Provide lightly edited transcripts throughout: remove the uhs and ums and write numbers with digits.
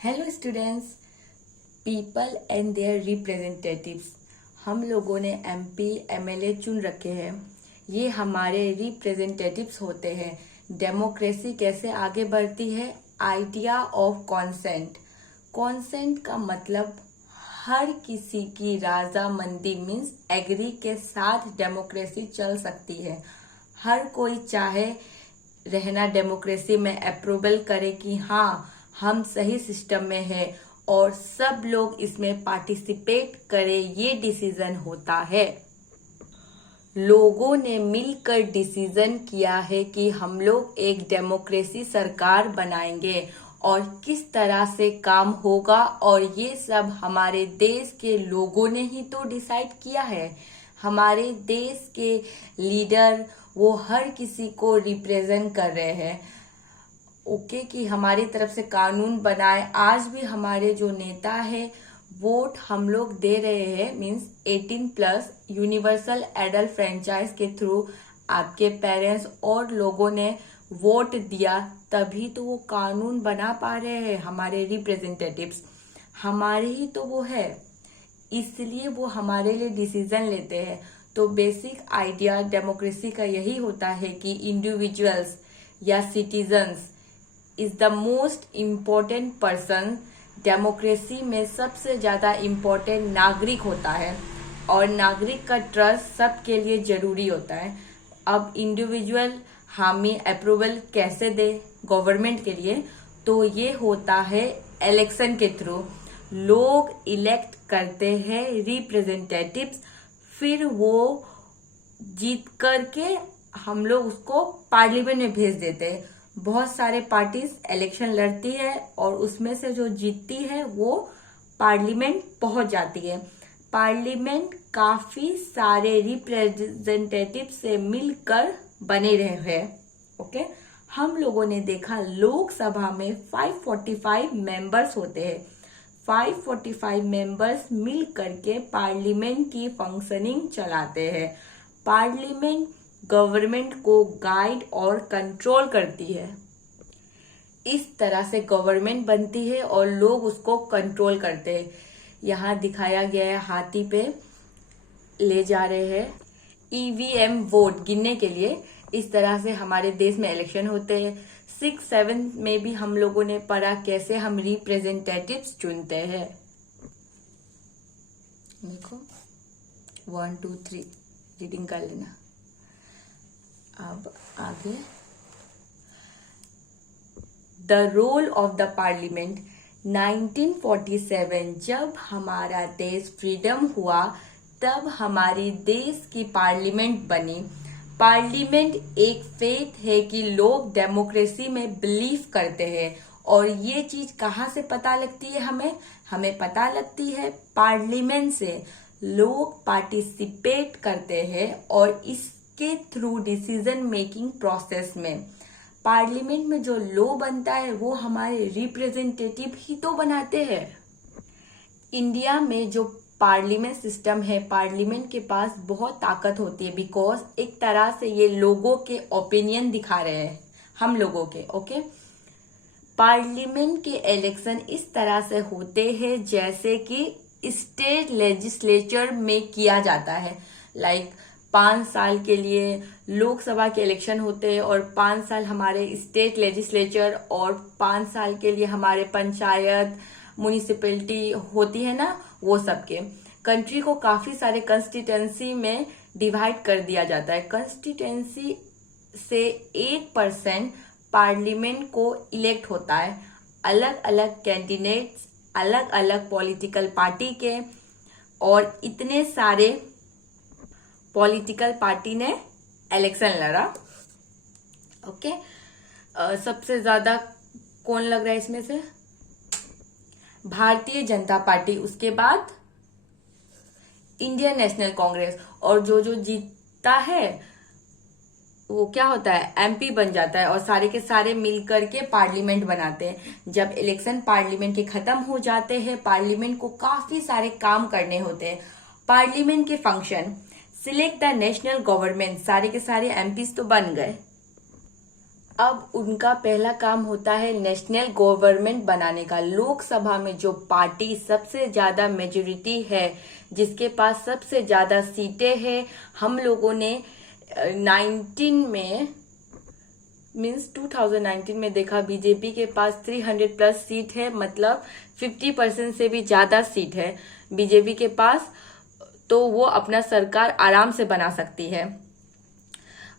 Hello students, people and their representatives. हम लोगों ने एमपी एमएलए चुन रखे हैं। ये हमारे रिप्रेजेंटेटिव्स होते हैं। डेमोक्रेसी कैसे आगे बढ़ती है? Idea of consent. कॉन्सेंट का मतलब हर किसी की राजामंदी मीन्स एग्री के साथ डेमोक्रेसी चल सकती है। हर कोई चाहे रहना डेमोक्रेसी में अप्रूवल करे कि हाँ हम सही सिस्टम में है और सब लोग इसमें पार्टिसिपेट करें, ये डिसीजन होता है। लोगों ने मिलकर डिसीजन किया है कि हम लोग एक डेमोक्रेसी सरकार बनाएंगे और किस तरह से काम होगा, और ये सब हमारे देश के लोगों ने ही तो डिसाइड किया है। हमारे देश के लीडर वो हर किसी को रिप्रेजेंट कर रहे हैं। ओके कि हमारी तरफ से कानून बनाए। आज भी हमारे जो नेता है वोट हम लोग दे रहे हैं मीन्स 18+ यूनिवर्सल एडल्ट फ्रेंचाइज के थ्रू आपके पेरेंट्स और लोगों ने वोट दिया, तभी तो वो कानून बना पा रहे हैं। हमारे रिप्रेजेंटेटिव्स हमारे ही तो वो है, इसलिए वो हमारे लिए डिसीजन लेते हैं। तो बेसिक आइडिया डेमोक्रेसी का यही होता है कि इंडिविजुअल्स या citizens is the most important person. Democracy में सबसे ज्यादा इम्पोर्टेंट नागरिक होता है और नागरिक का ट्रस्ट सबके लिए जरूरी होता है। अब इंडिविजुअल हामी अप्रूवल कैसे दे गवर्नमेंट के लिए? तो ये होता है इलेक्शन के थ्रू। लोग इलेक्ट करते हैं रिप्रेजेंटेटिव्स, फिर वो जीत करके हम लोग उसको पार्लियामेंट में भेज देते हैं। बहुत सारे पार्टीज इलेक्शन लड़ती है और उसमें से जो जीतती है वो पार्लियामेंट पहुंच जाती है। पार्लियामेंट काफी सारे रिप्रेजेंटेटिव से मिलकर बने रहे हैं। ओके, हम लोगों ने देखा लोकसभा में 545 मेंबर्स होते हैं। 545 मेंबर्स मिल करके पार्लियामेंट की फंक्शनिंग चलाते हैं। पार्लियामेंट गवर्नमेंट को गाइड और कंट्रोल करती है। इस तरह से गवर्नमेंट बनती है और लोग उसको कंट्रोल करते हैं। यहाँ दिखाया गया है, हाथी पे ले जा रहे हैं ईवीएम वोट गिनने के लिए। इस तरह से हमारे देश में इलेक्शन होते हैं। 6-7 में भी हम लोगों ने पढ़ा कैसे हम रिप्रेजेंटेटिव्स चुनते हैं। देखो 1 2 3 रीडिंग कर लेना। अब आगे the role of the parliament. 1947 जब हमारा देश फ्रीडम हुआ तब हमारी देश की पार्लियामेंट बनी। पार्लियामेंट एक फेथ है कि लोग डेमोक्रेसी में बिलीव करते हैं। और ये चीज कहाँ से पता लगती है? हमें पता लगती है पार्लियामेंट से। लोग पार्टिसिपेट करते हैं और इसके थ्रू डिसीजन मेकिंग प्रोसेस में पार्लियामेंट में जो लॉ बनता है वो हमारे रिप्रेजेंटेटिव ही तो बनाते हैं। इंडिया में जो पार्लियामेंट सिस्टम है, पार्लियामेंट के पास बहुत ताकत होती है, बिकॉज एक तरह से ये लोगों के ओपिनियन दिखा रहे हैं, हम लोगों के। ओके, पार्लियामेंट के इलेक्शन इस तरह से होते हैं जैसे कि स्टेट लेजिस्लेचर में किया जाता है। लाइक 5 साल के लिए लोकसभा के इलेक्शन होते हैं और 5 साल हमारे स्टेट लेजिस्लेचर और 5 साल के लिए हमारे पंचायत म्यूनिसिपैलिटी होती है ना, वो सबके। कंट्री को काफी सारे कंस्टिट्यूंसी में डिवाइड कर दिया जाता है। कंस्टिट्यूंसी से 1% पार्लियामेंट को इलेक्ट होता है। अलग अलग कैंडिडेट्स, अलग अलग पॉलिटिकल पार्टी के, और इतने सारे पॉलिटिकल पार्टी ने इलेक्शन लड़ा। ओके, सबसे ज्यादा कौन लग रहा है इसमें से? भारतीय जनता पार्टी, उसके बाद इंडियन नेशनल कांग्रेस, और जो जीतता है वो क्या होता है? एमपी बन जाता है और सारे के सारे मिलकर के पार्लियामेंट बनाते हैं। जब इलेक्शन पार्लियामेंट के खत्म हो जाते हैं, पार्लियामेंट को काफी सारे काम करने होते हैं। पार्लियामेंट के function: select the national government, सारे के सारे एमपीज तो बन गए। अब उनका पहला काम होता है नेशनल गवर्नमेंट बनाने का। लोकसभा में जो पार्टी सबसे ज्यादा मेजोरिटी है, जिसके पास सबसे ज्यादा सीटें हैं, हम लोगों ने 2019 में देखा बीजेपी के पास 300 प्लस सीट है, मतलब 50% से भी ज्यादा सीट है बीजेपी के पास, तो वो अपना सरकार आराम से बना सकती है।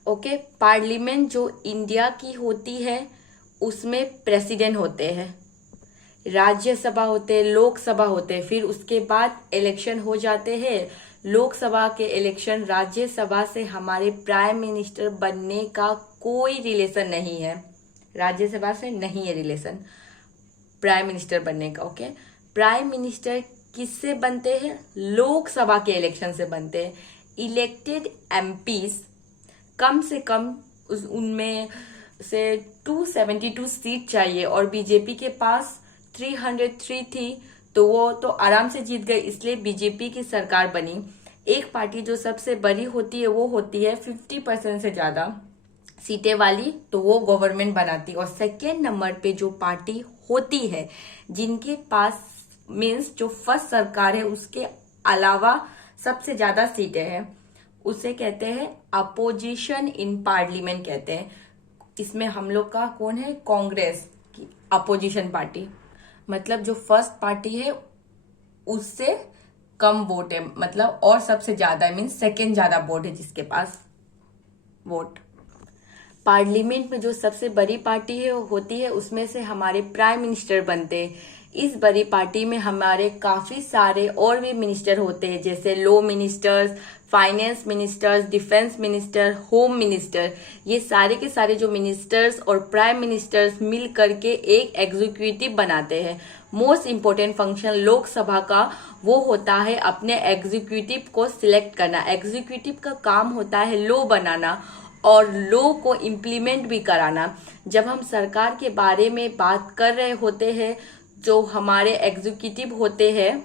ओके, पार्लियामेंट जो इंडिया की होती है उसमें प्रेसिडेंट होते हैं, राज्यसभा होते हैं, लोकसभा होते हैं, फिर उसके बाद इलेक्शन हो जाते हैं। लोकसभा के इलेक्शन राज्यसभा से हमारे प्राइम मिनिस्टर बनने का कोई रिलेशन नहीं है, राज्यसभा से नहीं है रिलेशन प्राइम मिनिस्टर बनने का। ओके, प्राइम मिनिस्टर किससे बनते हैं? लोकसभा के इलेक्शन से बनते हैं। इलेक्टेड एमपीज कम से कम उनमें से 272 सीट चाहिए, और बीजेपी के पास 303 थी, तो वो तो आराम से जीत गए, इसलिए बीजेपी की सरकार बनी। एक पार्टी जो सबसे बड़ी होती है वो होती है 50% से ज्यादा सीटें वाली, तो वो गवर्नमेंट बनाती है। और सेकेंड नंबर पे जो पार्टी होती है जिनके पास मीन्स जो फर्स्ट सरकार है उसके अलावा सबसे ज्यादा सीटें हैं, उसे कहते हैं अपोजिशन इन पार्लियामेंट कहते हैं। इसमें हम लोग का कौन है? कांग्रेस की अपोजिशन पार्टी, मतलब जो फर्स्ट पार्टी है उससे कम वोट है, मतलब और सबसे ज्यादा मीन्स सेकेंड ज्यादा वोट है जिसके पास वोट। पार्लियामेंट में जो सबसे बड़ी पार्टी है होती है उसमें से हमारे प्राइम मिनिस्टर बनते हैं। इस बड़ी पार्टी में हमारे काफी सारे और भी मिनिस्टर होते हैं, जैसे law ministers, finance ministers, defence minister, home minister. ये सारे के सारे जो मिनिस्टर्स और प्राइम मिनिस्टर्स मिल करके एक एग्जीक्यूटिव बनाते हैं। मोस्ट इम्पोर्टेंट फंक्शन लोकसभा का वो होता है अपने एग्जीक्यूटिव को सिलेक्ट करना। एग्जीक्यूटिव का काम होता है लॉ बनाना और लॉ को इम्प्लीमेंट भी कराना। जब हम सरकार के बारे में बात कर रहे होते हैं, जो हमारे एग्जीक्यूटिव होते हैं,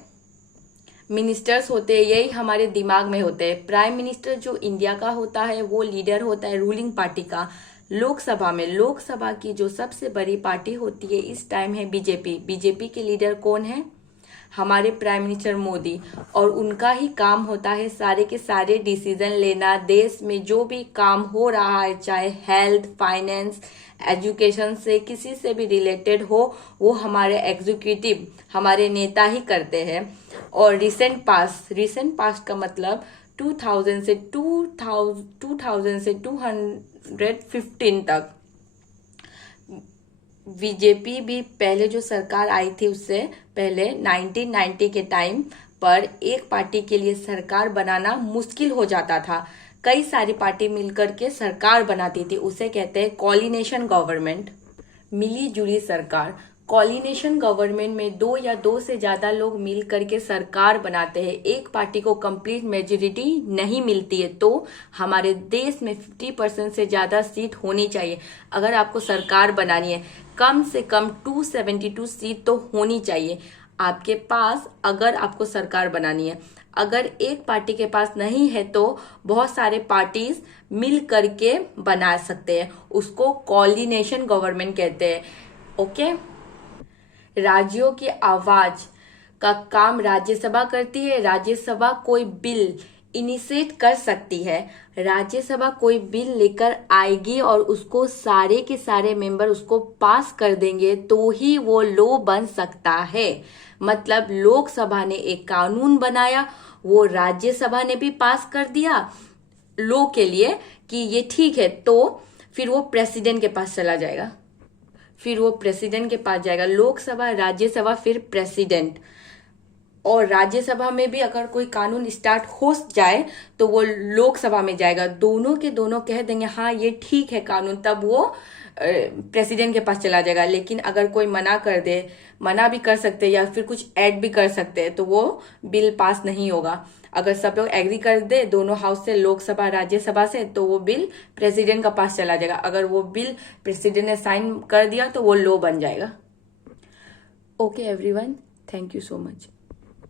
मिनिस्टर्स होते हैं, यही हमारे दिमाग में होते हैं। प्राइम मिनिस्टर जो इंडिया का होता है वो लीडर होता है रूलिंग पार्टी का। लोकसभा की जो सबसे बड़ी पार्टी होती है इस टाइम है बीजेपी। बीजेपी के लीडर कौन है? हमारे प्राइम मिनिस्टर मोदी, और उनका ही काम होता है सारे के सारे डिसीजन लेना। देश में जो भी काम हो रहा है, चाहे हेल्थ, फाइनेंस, एजुकेशन से किसी से भी रिलेटेड हो, वो हमारे एग्जीक्यूटिव, हमारे नेता ही करते हैं। और रिसेंट पास्ट का मतलब 2000 से 2015 तक बीजेपी भी पहले जो सरकार आई थी उससे पहले 1990 के टाइम पर एक पार्टी के लिए सरकार बनाना मुश्किल हो जाता था। कई सारी पार्टी मिलकर के सरकार बनाती थी, उसे कहते हैं कोलिनेशन गवर्नमेंट, मिली जुली सरकार। कोलिनेशन गवर्नमेंट में दो या दो से ज्यादा लोग मिल करके सरकार बनाते हैं। एक पार्टी को कंप्लीट मेजोरिटी नहीं मिलती है, तो हमारे देश में 50% से ज्यादा सीट होनी चाहिए। अगर आपको सरकार बनानी है, कम से कम 272 सीट तो होनी चाहिए आपके पास, अगर आपको सरकार बनानी है। अगर एक पार्टी के पास नहीं है तो बहुत सारे पार्टीज मिल करके बना सकते हैं, उसको कोलिनेशन गवर्नमेंट कहते हैं। ओके, राज्यों की आवाज का काम राज्यसभा करती है। राज्यसभा कोई बिल इनिशिएट कर सकती है, राज्यसभा कोई बिल लेकर आएगी और उसको सारे के सारे मेंबर उसको पास कर देंगे तो ही वो लॉ बन सकता है। मतलब लोकसभा ने एक कानून बनाया, वो राज्यसभा ने भी पास कर दिया लॉ के लिए कि ये ठीक है, तो फिर वो प्रेसिडेंट के पास चला जाएगा, लोकसभा, राज्यसभा, फिर प्रेसिडेंट। और राज्यसभा में भी अगर कोई कानून स्टार्ट हो जाए तो वो लोकसभा में जाएगा, दोनों के दोनों कह देंगे हाँ ये ठीक है कानून, तब वो प्रेसिडेंट के पास चला जाएगा। लेकिन अगर कोई मना कर दे, मना भी कर सकते हैं या फिर कुछ ऐड भी कर सकते हैं, तो वो बिल पास नहीं होगा। अगर सब लोग एग्री कर दे दोनों हाउस से, लोकसभा राज्यसभा से, तो वो बिल प्रेसिडेंट का पास चला जाएगा। अगर वो बिल प्रेसिडेंट ने साइन कर दिया तो वो लॉ बन जाएगा। Okay everyone, thank you so much.